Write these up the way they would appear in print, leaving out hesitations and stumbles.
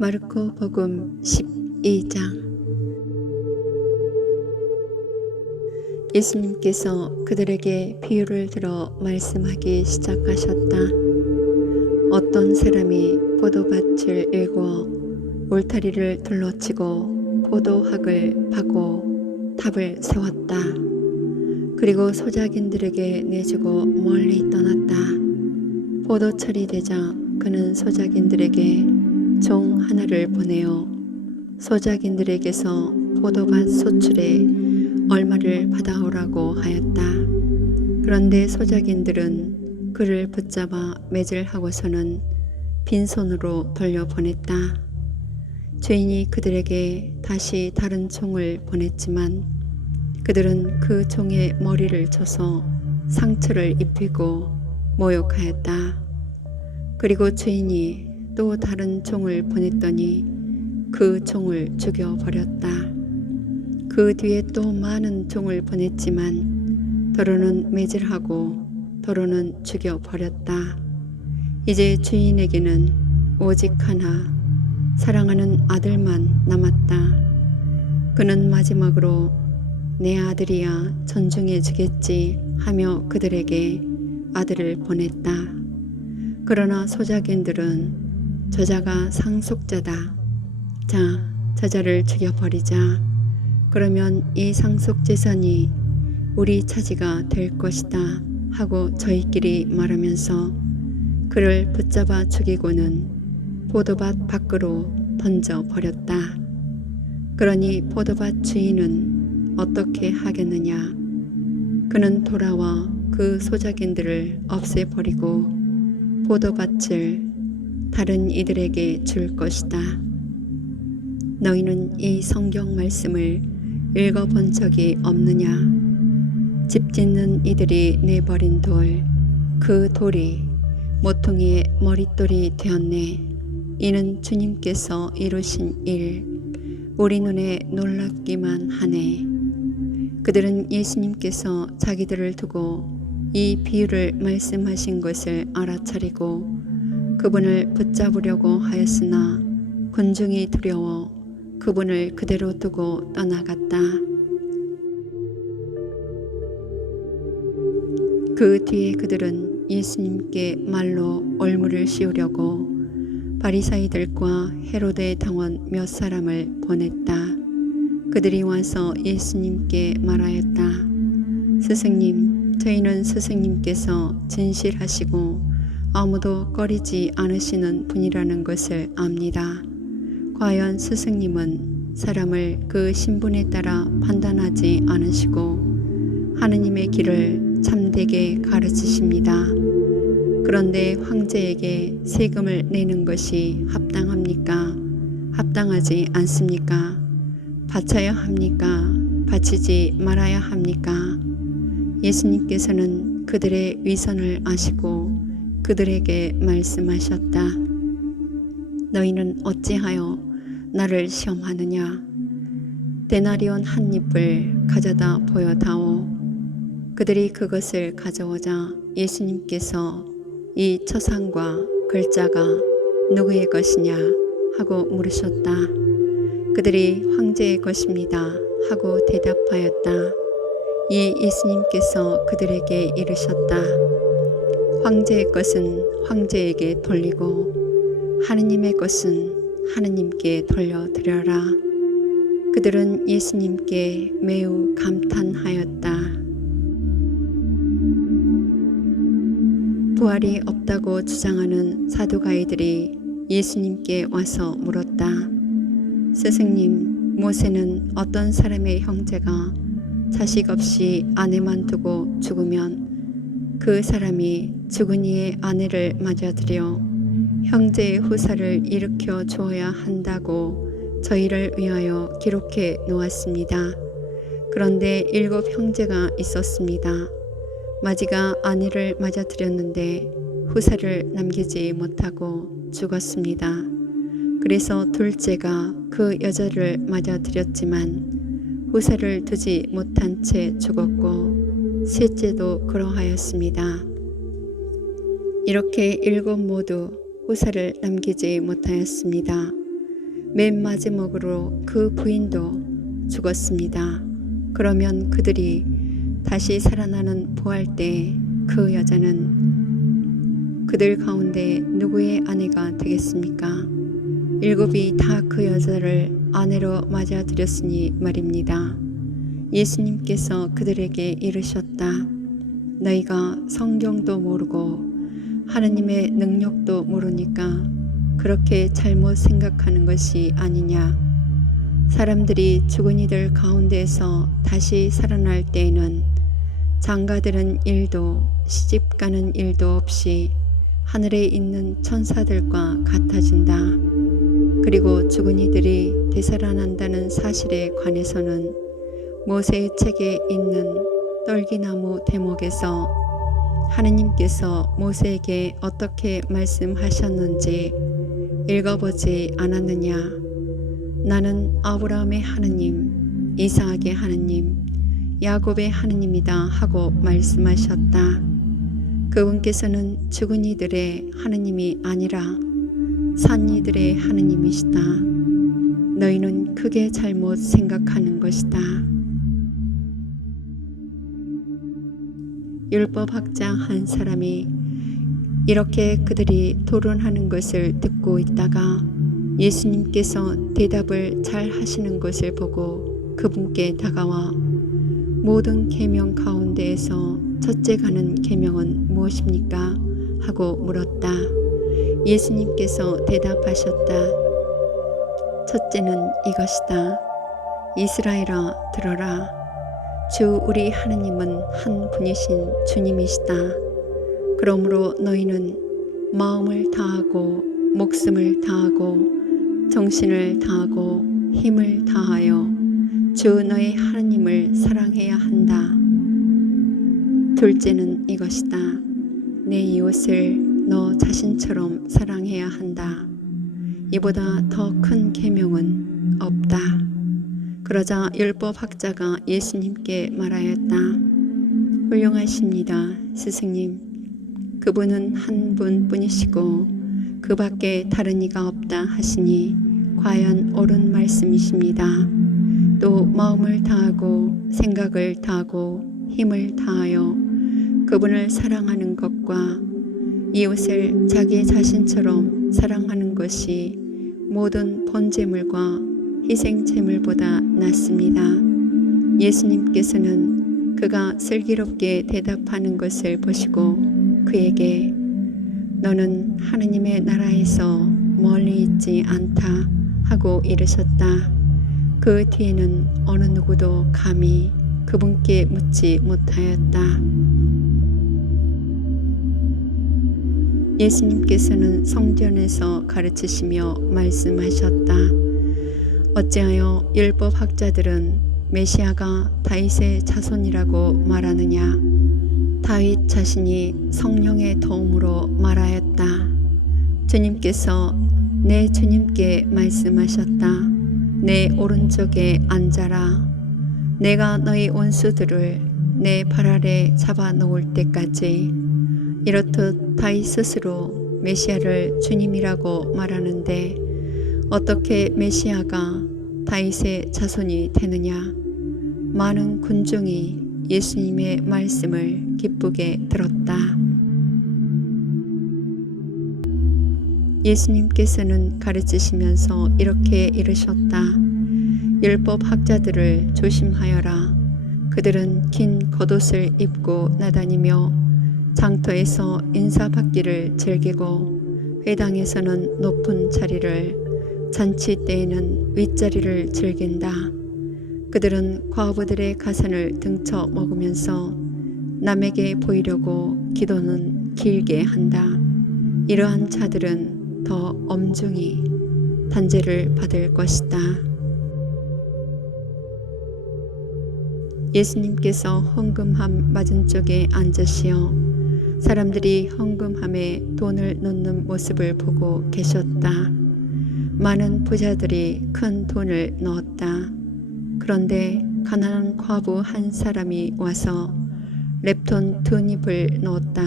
마르코 복음 12장. 예수님께서 그들에게 비유를 들어 말씀하기 시작하셨다. 어떤 사람이 포도밭을 일구어 울타리를 둘러치고 포도학을 파고 탑을 세웠다. 그리고 소작인들에게 내주고 멀리 떠났다. 포도철이 되자 그는 소작인들에게 종 하나를 보내어 소작인들에게서 포도밭 소출에 얼마를 받아오라고 하였다. 그런데 소작인들은 그를 붙잡아 매질하고서는 빈손으로 돌려보냈다. 주인이 그들에게 다시 다른 종을 보냈지만 그들은 그 종의 머리를 쳐서 상처를 입히고 모욕하였다. 그리고 주인이 또 다른 종을 보냈더니 그 종을 죽여버렸다. 그 뒤에 또 많은 종을 보냈지만 도로는 매질하고 도로는 죽여버렸다. 이제 주인에게는 오직 하나 사랑하는 아들만 남았다. 그는 마지막으로 내 아들이야 존중해 주겠지 하며 그들에게 아들을 보냈다. 그러나 소작인들은 저자가 상속자다. 자, 저자를 죽여버리자. 그러면 이 상속재산이 우리 차지가 될 것이다 하고 저희끼리 말하면서 그를 붙잡아 죽이고는 포도밭 밖으로 던져버렸다. 그러니 포도밭 주인은 어떻게 하겠느냐? 그는 돌아와 그 소작인들을 없애버리고 포도밭을 다른 이들에게 줄 것이다. 너희는 이 성경 말씀을 읽어본 적이 없느냐? 집 짓는 이들이 내버린 돌, 그 돌이 모퉁이의 머릿돌이 되었네. 이는 주님께서 이루신 일, 우리 눈에 놀랍기만 하네. 그들은 예수님께서 자기들을 두고 이 비유를 말씀하신 것을 알아차리고 그분을 붙잡으려고 하였으나 군중이 두려워 그분을 그대로 두고 떠나갔다. 그 뒤에 그들은 예수님께 말로 올무를 씌우려고 바리사이들과 헤로데 당원 몇 사람을 보냈다. 그들이 와서 예수님께 말하였다. 스승님, 저희는 스승님께서 진실하시고 아무도 꺼리지 않으시는 분이라는 것을 압니다. 과연 스승님은 사람을 그 신분에 따라 판단하지 않으시고 하느님의 길을 참되게 가르치십니다. 그런데 황제에게 세금을 내는 것이 합당합니까? 합당하지 않습니까? 바쳐야 합니까? 바치지 말아야 합니까? 예수님께서는 그들의 위선을 아시고 그들에게 말씀하셨다. 너희는 어찌하여 나를 시험하느냐? 데나리온 한 잎을 가져다 보여다오. 그들이 그것을 가져오자 예수님께서 이 처상과 글자가 누구의 것이냐 하고 물으셨다. 그들이 황제의 것입니다 하고 대답하였다. 이에 예수님께서 그들에게 이르셨다. 황제의 것은 황제에게 돌리고 하느님의 것은 하느님께 돌려드려라. 그들은 예수님께 매우 감탄하였다. 부활이 없다고 주장하는 사두가이들이 예수님께 와서 물었다. 스승님, 모세는 어떤 사람의 형제가 자식 없이 아내만 두고 죽으면 그 사람이 죽은 이의 아내를 맞아들여 형제의 후사를 일으켜 주어야 한다고 저희를 위하여 기록해 놓았습니다. 그런데 7 형제가 있었습니다. 마지가 아내를 맞아들였는데 후사를 남기지 못하고 죽었습니다. 그래서 둘째가 그 여자를 맞아들였지만 후사를 두지 못한 채 죽었고 셋째도 그러하였습니다. 이렇게 7 모두 후사를 남기지 못하였습니다. 맨 마지막으로 그 부인도 죽었습니다. 그러면 그들이 다시 살아나는 부활 때 그 여자는 그들 가운데 누구의 아내가 되겠습니까? 7이 다 그 여자를 아내로 맞아들였으니 말입니다. 예수님께서 그들에게 이르셨다. 너희가 성경도 모르고 하느님의 능력도 모르니까 그렇게 잘못 생각하는 것이 아니냐. 사람들이 죽은 이들 가운데에서 다시 살아날 때에는 장가드는 일도 시집가는 일도 없이 하늘에 있는 천사들과 같아진다. 그리고 죽은 이들이 되살아난다는 사실에 관해서는 모세의 책에 있는 떨기나무 대목에서 하느님께서 모세에게 어떻게 말씀하셨는지 읽어보지 않았느냐. 나는 아브라함의 하느님, 이삭의 하느님, 야곱의 하느님이다 하고 말씀하셨다. 그분께서는 죽은 이들의 하느님이 아니라 산 이들의 하느님이시다. 너희는 크게 잘못 생각하는 것이다. 율법학자 한 사람이 이렇게 그들이 토론하는 것을 듣고 있다가 예수님께서 대답을 잘 하시는 것을 보고 그분께 다가와 모든 계명 가운데에서 첫째가는 계명은 무엇입니까? 하고 물었다. 예수님께서 대답하셨다. 첫째는 이것이다. 이스라엘아 들어라. 주 우리 하느님은 한 분이신 주님이시다. 그러므로 너희는 마음을 다하고 목숨을 다하고 정신을 다하고 힘을 다하여 주 너희 하느님을 사랑해야 한다. 둘째는 이것이다. 내 이웃을 너 자신처럼 사랑해야 한다. 이보다 더 큰 계명은 없다. 그러자 율법학자가 예수님께 말하였다. 훌륭하십니다, 스승님. 그분은 한 분뿐이시고 그 밖에 다른 이가 없다 하시니 과연 옳은 말씀이십니다. 또 마음을 다하고 생각을 다하고 힘을 다하여 그분을 사랑하는 것과 이웃을 자기 자신처럼 사랑하는 것이 모든 번제물과 희생제물보다 낫습니다. 예수님께서는 그가 슬기롭게 대답하는 것을 보시고 그에게 너는 하느님의 나라에서 멀리 있지 않다 하고 이르셨다. 그 뒤에는 어느 누구도 감히 그분께 묻지 못하였다. 예수님께서는 성전에서 가르치시며 말씀하셨다. 어찌하여 율법학자들은 메시아가 다윗의 자손이라고 말하느냐. 다윗 자신이 성령의 도움으로 말하였다. 주님께서 내 주님께 말씀하셨다. 내 오른쪽에 앉아라. 내가 너희 원수들을 내 발 아래 잡아 놓을 때까지. 이렇듯 다윗 스스로 메시아를 주님이라고 말하는데 어떻게 메시아가 다윗의 자손이 되느냐. 많은 군중이 예수님의 말씀을 기쁘게 들었다. 예수님께서는 가르치시면서 이렇게 이르셨다. 율법학자들을 조심하여라. 그들은 긴 겉옷을 입고 나다니며 장터에서 인사받기를 즐기고 회당에서는 높은 자리를, 잔치 때에는 윗자리를 즐긴다. 그들은 과부들의 가산을 등쳐 먹으면서 남에게 보이려고 기도는 길게 한다. 이러한 자들은 더 엄중히 단죄를 받을 것이다. 예수님께서 헌금함 맞은쪽에 앉으시어 사람들이 헌금함에 돈을 넣는 모습을 보고 계셨다. 많은 부자들이 큰 돈을 넣었다. 그런데 가난한 과부 한 사람이 와서 렙돈 2입을 넣었다.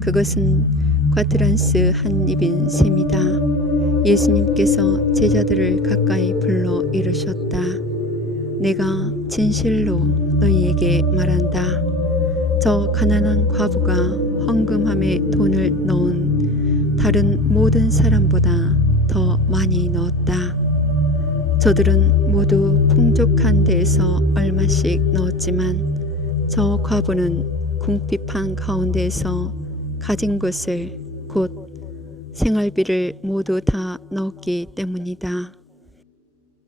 그것은 과트란스 한 입인 셈이다. 예수님께서 제자들을 가까이 불러 이르셨다. 내가 진실로 너희에게 말한다. 저 가난한 과부가 헌금함에 돈을 넣은 다른 모든 사람보다 더 많이 넣었다. 저들은 모두 풍족한 데에서 얼마씩 넣었지만 저 과부는 궁핍한 가운데에서 가진 것을 곧 생활비를 모두 다 넣었기 때문이다.